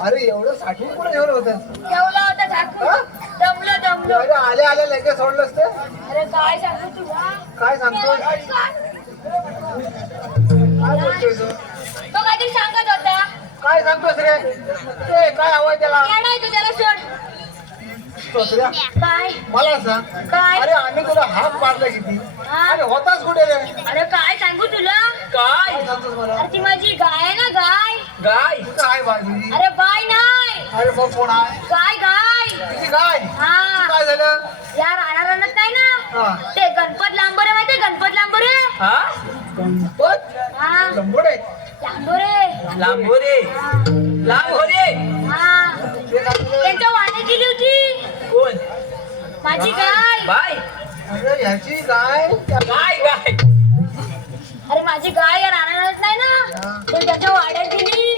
अरे एवढं साठवून कुठे ठेवलं होतं? ठेवला होता झाकून? जमलं जमलं अरे आले आले लगेच सोडलंस ते अरे काय सांगू तुला? काय सांगतोय काय बोलतोय तू? तो काहीतरी सांगत होता. काय सांगतोस रे? ते काय हवंय त्याला? येणार तू त्याला सोड. सोसऱ्या काय? मला सांग. काय? अरे आम्ही तुला हात मारला किती? हा? अरे होताच कुठे रे? अरे काय सांगू तुला? काय सांगतोस मला अरे ती माझी गाय आहे ना गाय. गाय? काय बाजूली अरे अरे मग कोण आहे? गाय गाय. तुझी गाय? हा. काय झालं? या नाही ना? हा. ते गणपत लांबोरे माहितीये गणपत लांबोरे? हा? गणपत? हा. लंबोडे लांबोरे. लांबोरे. लांबोरे. हा. ते काय? त्यांच्या वाण्यात गेली होती. कोण? माझी गाय. बाय. अरे ह्याची गाय? त्या- गाय गाय. अरे माझी गाय या रानात नाही हा. ना तर त्याच्या वाड्यात गेली. तर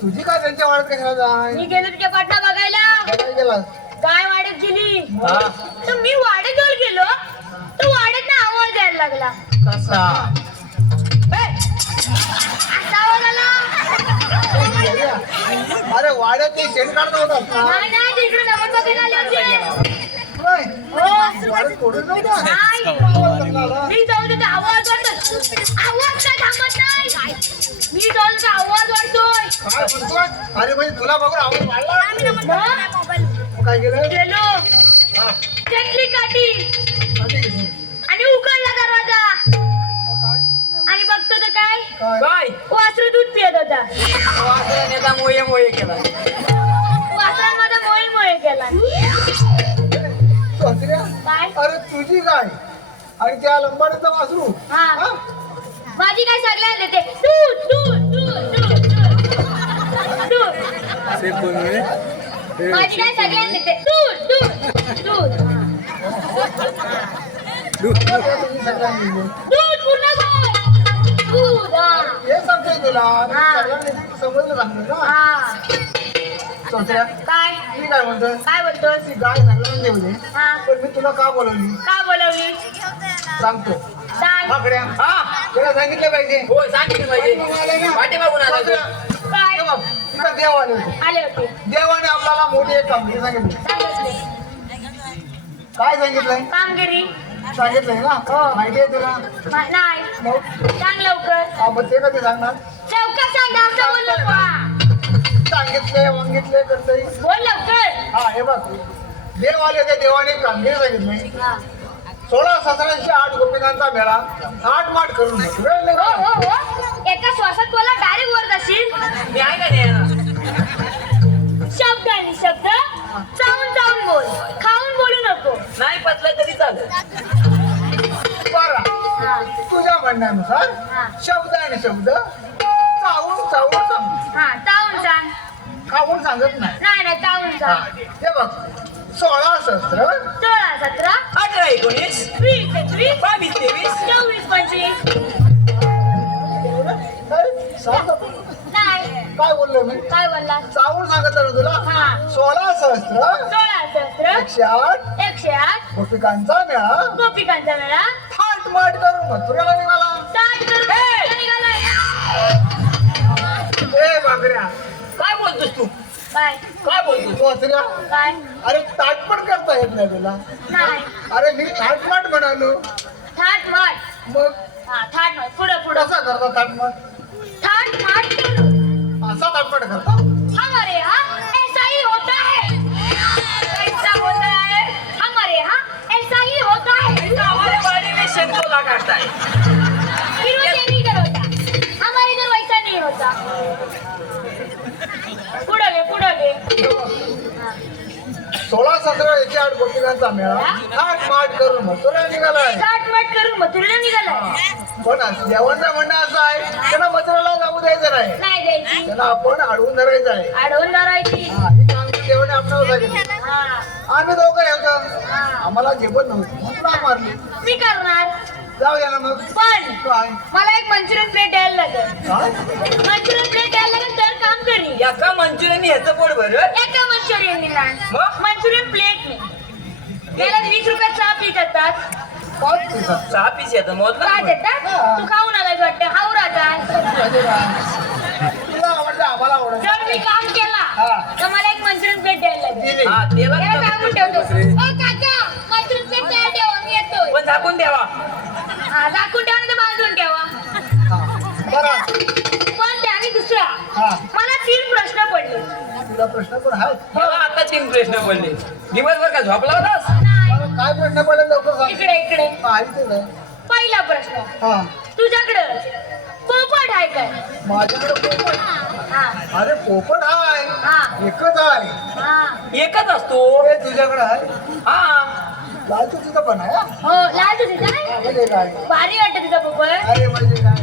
तुझी काय त्यांच्या वाड्यात जाय मी गेलो तुझ्या पाठला बघायला. काय गेला? गाय वाड्यात गेली. हा. तर मी वाड्याजवळ गेलो. तर वाड्यात आवाज यायला लागला. कसा? असा आवाज आला. अरे वाड्यात ते शेण काढत होतात ना नाही नाही ते इकडे नमन बघायला आले होते. नाही. हो वाड्यात नव्हतं. नाही. आवाज कसला आला? मी जाऊन तिथे आवाज वाटतो आवाज काय थांबत नाही. मी जाऊन तिथे आवाज वाटतोय काय म्हणतोय? अरे म्हणजे तुला बघून आवाज वाढला काय केलं गेलो हा. चटली काठी घेतली. आणि उघडला दरवाजा मग काय? आणि बघतो तर काय काय? काय वासरू दूध पियत होता वासराने मोये मोये केला वासरान माझा मोळे मोळे केला सासऱ्या? काय अरे तुझी गाय आणि त्या लंबाडीचा वासरू हा. हा? माझी काय सगळ्यांना देते दूध दूध दूध दूध दूध. माझी काय सगळ्यांना देते दूध दूध दूध. दूध पूर्ण दूध हा. हे सांगतोय तुला. हा. समजलं सांगतोय ना. हा. काय? मी काय म्हणतोय? काय बोलतोस ती गाय दे. हा. पण मी तुला का बोलवली? का बोलवली? सांगतो. सांग. आकड्या हा तुला सांगितलं पाहिजे. हो सांगितलं पाहिजे. आला तो. काय? हे इथं देव आले होते. आले होते देवाने आपल्याला मोठी एक कामगिरी सांगितली. सांगितले. काय सांगितलंय? कामगिरी? सांगितलंय ना? हो. माहिती आहे तुला? मा- नाही. मग? सांग लवकर. आपण ते कधी सांगणार? चौकात सांग असं बोल नको सांगितले वांगितले करते बोल लवकर. हा हे बघ. देव आले त्या देवाने कामगिरी सांगितली. हा. सोळा सतराशे आठ गोपिकांचा मेळा. आठ माठ करून. वेळ नाही हो का? हो हो. एका श्वासात बोला डायरेक्ट वर जाशील मी आहे का नाही? शब्द आणि शब्द. चावून चावून बोल. खाऊन बोलू नको. नाही पचलं तरी चालेल. बरं. हा. तुझ्या म्हणण्यानुसार हा. शब्द आणि शब्द चावून चावून सांग. हा चावून सांग. खाऊन सांगत नाही. नाही नाही चावून हा, सांग. हे बघ. सोळा शस्त्र सोळा सतरा अठरा एकोणीस वीस एकवीस बावीस तेवीस चोवीस पंचवीस काय? बोललो मी काय बोलला चावून सांगत ना तुला हा सोळा सहस्त्र सोळा सहस्त्र एकशे आठ एकशे आठ गोपिकांचा मेळा गोपिकांचा मेळा थाट माट करून मथुरेला निघाला ताट करून निघालाय ए बांगड्या काय बोलतोस तू काय काय बोलतोस वासऱ्या काय अरे ताट पण करता येत नाही तुला. नाही. अरे मी थाटमाट म्हणालो. थाट माट. मग? हा थाट माट. पुढं पुढं. कसा करता थाटमाट थाट माट असा थाटमाट करता? हमारे यहाँ ऐसा ही होता है. ऐसा होता है. हमारे यहाँ ऐसा ही होता है. हमारे बारे में शंकोला काटता है सोळा सतरा एकशे आठ गोपिकांचा मेळा. थाट माट करून मथुरा निघालाय. थाट माट करून मथुरेला निघालाय. पण देवांचं म्हणणं असं आहे त्यांना मथुराला जाऊ द्यायचं नाही. नाही द्यायची. त्यांना आपण अडवून धरायचं आहे. अडवून धरायची. हा, ही कामगिरी देवाने सांगितली हा. आम्ही दोघं होतो आम्हाला झेपत नव्हतं. म्हणून मारली. मी करणार. जाऊया ना मग. पण काय? मला एक मंचुरियन प्लेट द्यायला लागेल. काय मंचुरियन प्लेट एका मंचुरियन ह्याचं पोट भरत एका मंचुरियन मग? मंचुरियन प्लेट नाही त्याला वीस रुपयात चहा पाच दिवसात सहा पीस येतं मोजलं काय देतात तू खाऊन आलाय वाटतं. हाऊ राहता तुला आवडतं आम्हाला आवडत. जर मी काम केला हा. तर मला एक मंचुरियन प्लेट द्यायला लागेल. दिली. हा तेला त्याला सांगून ठेवतो. ओ काका मंचुरियन प्लेट तयार ठेवा मी येतोय. पण झाकून द्यावा हा दाखवून ठेवा नाही तर बांधून ठेवा. हा. बरं पण त्याने दुसरा. हा. मला तुला प्रश्न पण आहे मला आता तीन प्रश्न पडले. दिवसभर का झोपला होतास नाही. काय प्रश्न पडेल लवकर सांग. इकडे इकडे. माहिती नाही पहिला प्रश्न. हा. तुझ्याकडं पोपट आहे काय? माझ्याकडे पोपट? हा अरे पोपट हाय. हा. एकच आहे. हा. एकच असतो. हे तुझ्याकडे आहे हा. लाल तुझं पण आहे हा? हो लाल तुझी काय म्हणजे काय भारी वाटत तुझा पोपट. अरे म्हणजे काय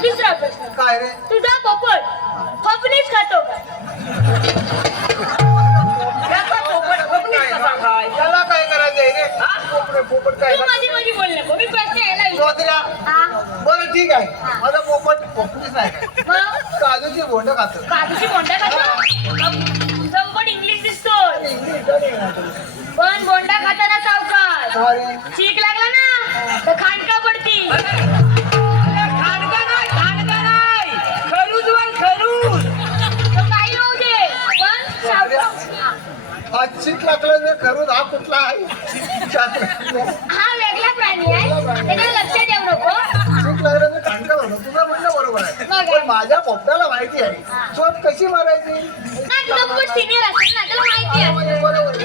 दुसरा प्रश्न. काय रे? तुझा पोपट फपनीच खातो का? बोंड खातो. काजूची बोंडा खातो? पोपट इंग्लिश दिसतो. पण बोंडा खाताना सावकाश अरे चीक लागला ना? तर खांडका पडती. तर काही होऊ दे. पण सावकाश हा. चिक लागलं हा कुठला आहे? हा वेगळा प्राणी आहे. बरोबर आहे. पण माझ्या पोपटाला माहिती आहे. चोप कशी मारायची? नाही म्हणजे बरोबर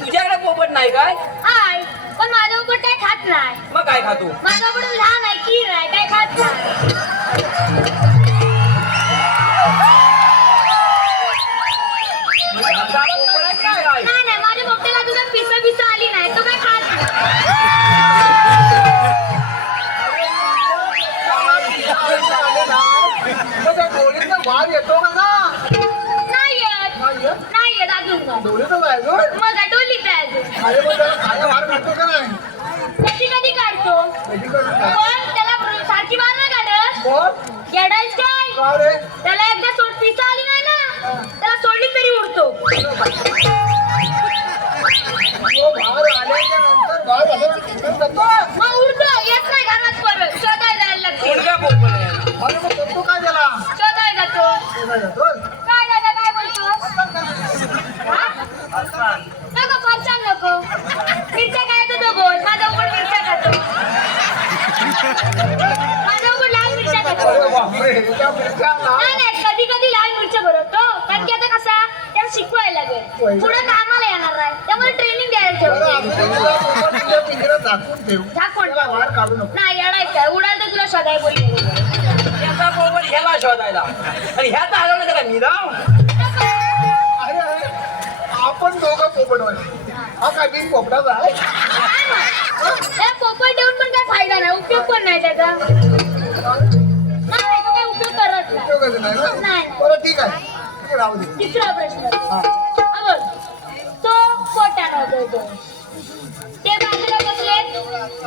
तुझ्याकडे पोपट नाही काय? हाय पण माझा पोपट काय खात नाही. मग काय खातो? माझा पोपट लहान आहे कीर आहे काय खात नाही. कोण? येडायच काय का रे? त्याला एकदा सोड पिसा आली नाही ना? त्याला सोडली तरी उडतो. मग उडतो. येत नाही घरात परत. शोधायला जायला लागते. जातो. नाही नाही कधी कधी लाल मिरच्या भरवतो कारण की आता कसा त्याला शिकवायला लागेल. पुढे कामाला येणार आहे त्यामुळे ट्रेनिंग द्यायला झाकून. नाही येडायचं उडाल तर तुला शोधायला बोलली ह्याला शोधायला. आणि ह्याचा हलवलं मी आपण दोघं पोपट. हा काय पोपटाचा आहे? त्या पोपट देऊन पण काय फायदा नाही. उपयोग पण नाही त्याचा. करत नाही उपयोगाचं नाही ना? नाही. बरं ठीक आहे ठीक आहे, राहू दे तिसरा प्रश्न हा. हा तो पोटान वाजवतो ते बाजूला बसले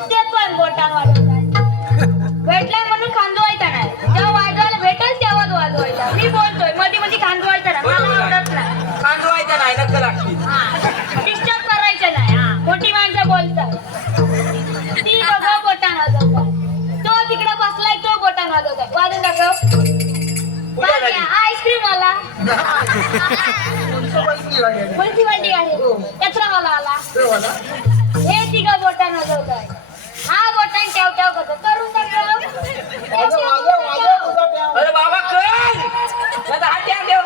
ते पण वाजवतात गाडी? आली. म्युन्सिपाल्टी गाडी कचरावाला आला. हे तिघं बोटान वाजवतात हा बोटान ठेव ठेव करतो करून टाकलं. अरे बाबा कर हात द्या देव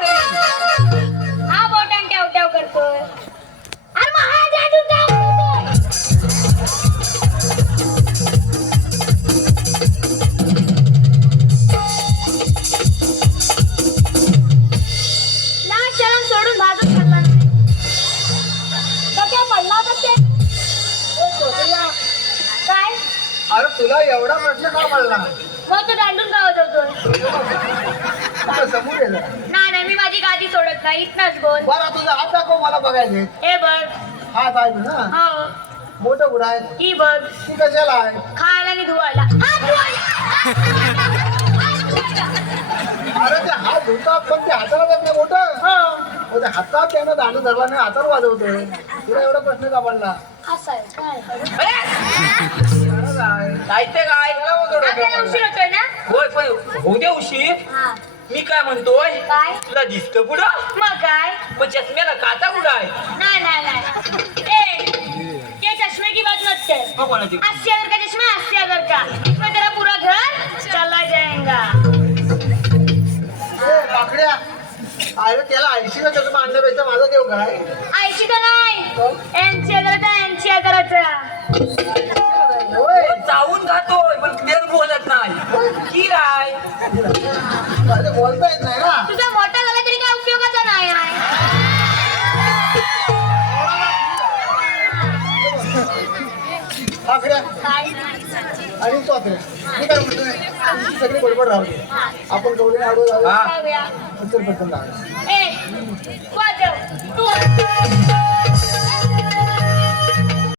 अरे तुला एवढा प्रश्न का पडला? मग तो दांडून का होतो. तुला समोर ये जरा. मी माझी गादी सोडत नाही. इथनच बोल. बरं तुझा हात दाखव मला बघायचे हे बघ. हात आहे ना? हो. मोठं आहे. ही बघ. ती कशाला आहे? खायला आणि धुवायला. हात धुवायला. हात धुवायला. हात धुवायला. अरे ते हात धुतात पण ते हाताला जात नाही मोठं. हो. मग ते हातात त्यानं दांडू धरला नाही हातावर वाजवतोय. तुला एवढा प्रश्न का पडला? असं आहे काय? काय त्याला बोलतो आपल्याला उशीर. होतोय ना? होय पण होऊ दे उशीर. हा. मी काय म्हणतोय? काय? तुला दिसतं पुढं मग काय? पण चष्म्याला काचा कुठं आहे? नाही नाही नाही. ए ये चश्मे की बात मत कर मग कोणाची? अस्सी हजार का चश्मा अस्सी हजार का? इसमें तेरा पूरा घर चला जाएगा पाकड्या अरे त्याला ऐंशी का चष्मा आणण्यापेक्षा माझा देव काय ऐंशी तर नाही. ऐंशी हजाराचा तो चावून खातोय पण तेच बोलत नाही. की राय? अरे बोलता येत नाही ना. तुझा मोठा झाला तरी काय उपयोगाचा नाही आहे? पाकड्या काय आणि चौथे मी काय म्हणतोय? तुमची सगळी बरोबर राहू दे. आपण जाऊया हा? पटकन तू